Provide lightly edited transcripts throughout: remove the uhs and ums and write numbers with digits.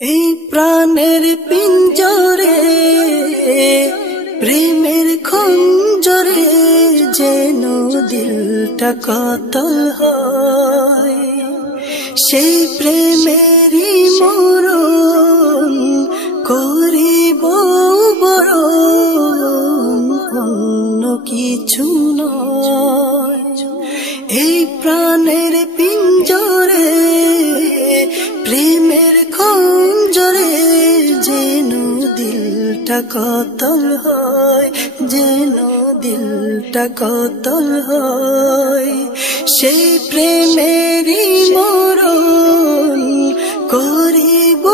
এই প্রাণের পিঞ্জরে প্রেমের খঞ্জরে যেন দিলটা কাতল হয়, সেই প্রেমেরই মরণ করিব বরণ, অন্য কিছু নয়। এই প্রাণের পিঞ্জরে প্রেমের খঞ্জরে যেন দিলটা কাতল হয়, যেন দিলটা কাতল হয়, সেই প্রেমেরই মরণ করিব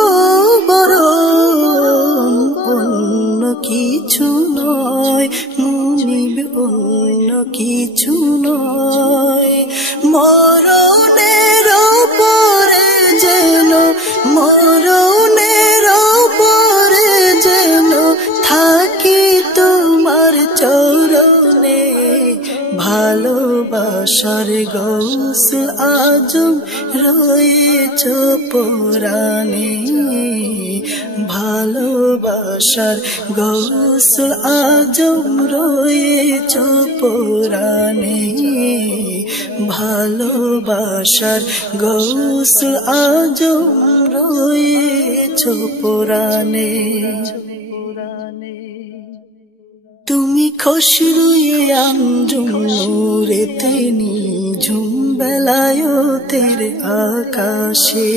বরণ, অন্য কিছু নয় মুনিব, অন্য কিছু নয়। মরণের পরে যেন, মরণের পরে যেন থাকি তোমার চরণে, ভালোবাসার গৌসুল আজম রয়েছ পরাণে, ভালোবাসার গৌসুল আজম রয়েছ পরাণে, ভালোবাসার গৌসুল আজম রয়েছ পরাণে। তুমি খসরুয়ে আঞ্জুম নূরেতে নিঝুম বেলায়েতের আকাশে,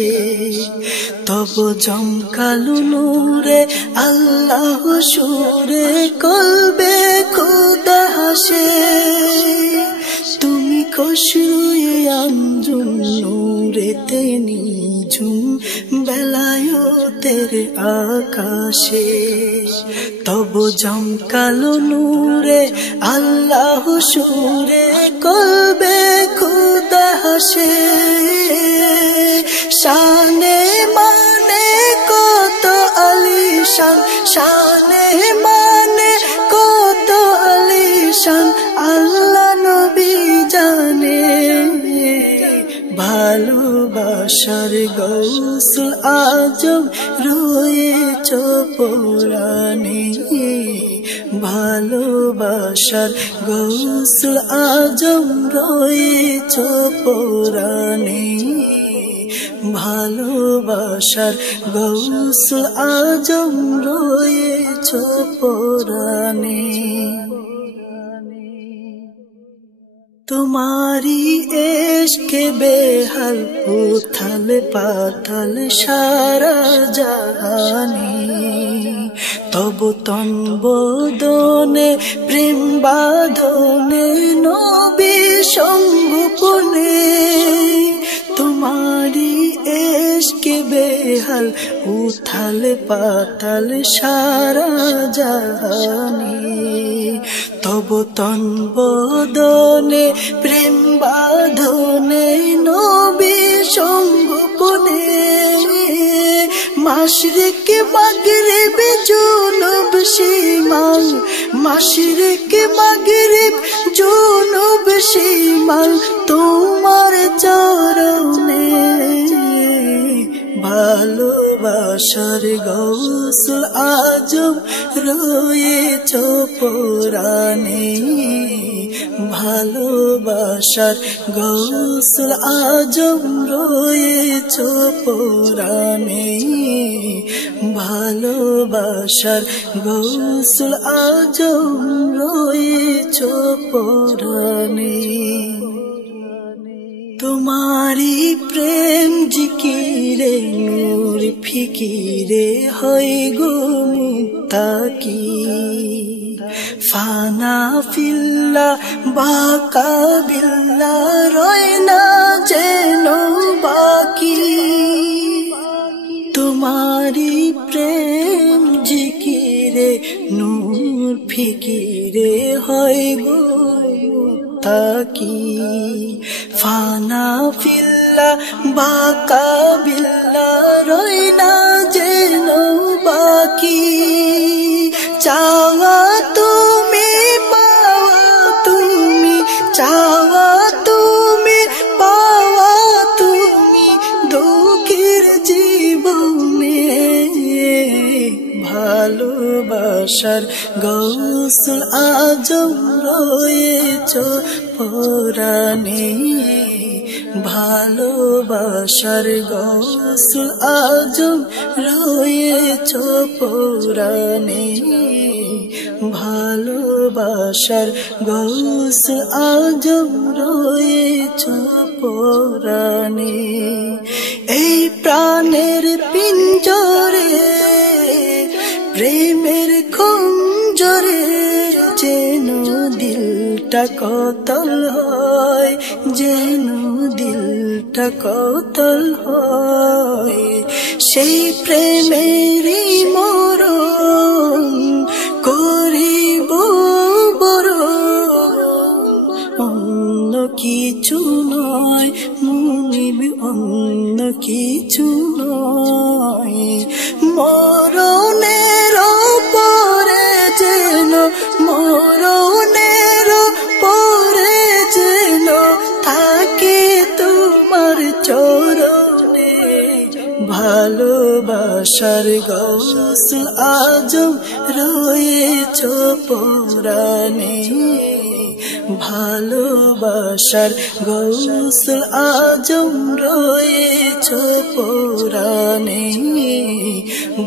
তব জমকালো নূরে আল্লাহ সুরে কলবে খোদা হাসে। তুমি খসরুয়ে আঞ্জুম নূরেতে নিঝুম বেলায়েতের আকাশে, তব জমকালো নূরে আল্লাহ সুরে কলবে খোদা হাসে। শানে মানে কত আলিশান, শানে মানে কত আলিশান আল্লাহ নবী জানে, ভালোবাসার গৌসুল আজম রয়েছ পরাণে, ভালোবাসার গৌসুল আজম রয়েছ পরাণে, ভালোবাসার গৌসুল আজম রয়েছ পরাণে। তোমারি এশকে বেহাল উথাল পাতাল সারা জাহানে, তব তন বদনে প্রেম বাঁধনে নবী সঙ্গোপনে। তোমারি এশকে বেহাল উথাল পাতাল সারা জাহানে, তব তন বদনে প্রেম বাঁধনে নবী সঙ্গোপনে। মাশরিক মাগরিব জুনুব শিমাল, মাশরিক মাগরিব জুনুব শিমাল তোমার চরণে, ভালোবাসার গৌসুল আজম রয়েছ পরাণে, ভালোবাসার গৌসুল আজম রয়েছ পরাণে, ভালোবাসার গৌসুল আজম রয়েছ পরাণে। তোমারি প্রেম জিকিরে নূর ফিকিরে হয় গো মুত্তাকি, ফানা ফিল্লা বাকা বিল্লা রয় না যেন বাকি। তোমারি প্রেম জিকিরে নূর ফিকিরে হয় গো মুত্তাকি, ফানা ফিল্লা বাকা বিল্লা রয় না যেন বাকি। চাওয়া তুমি পাওয়া তুমি, চাওয়া তুমি পাওয়া তুমি, দুঃখের জীবনে ভালোবাসার গৌসুল আজম রয়েছ পরাণে ভালোবাসার গৌসুল আজম রয়েছ পরাণে ভালোবাসার গৌসুল আজম রয়েছ পরাণে এই প্রাণের পিঞ্জরে প্রেমের খঞ্জরে যেন দিলটা কতল হয় যেন দিলটা কতল হয় সেই প্রেমেরই মরণ করিব অন্য কিছু নয় মুনিব অন্য কিছু নয় মরণের পরে যেন মরণের পরে যেন থাকে তোমার চরণে ভালোবাসার গৌসুল আজম রয়েছ পরাণে ভালোবাসার গৌসুল আজম রয়েছ পরাণে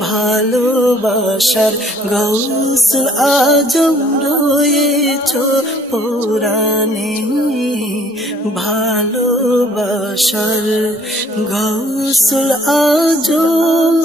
ভালোবাসার গৌসুল আজম রয়েছ পরাণে ভালোবাসার গৌসুল আজম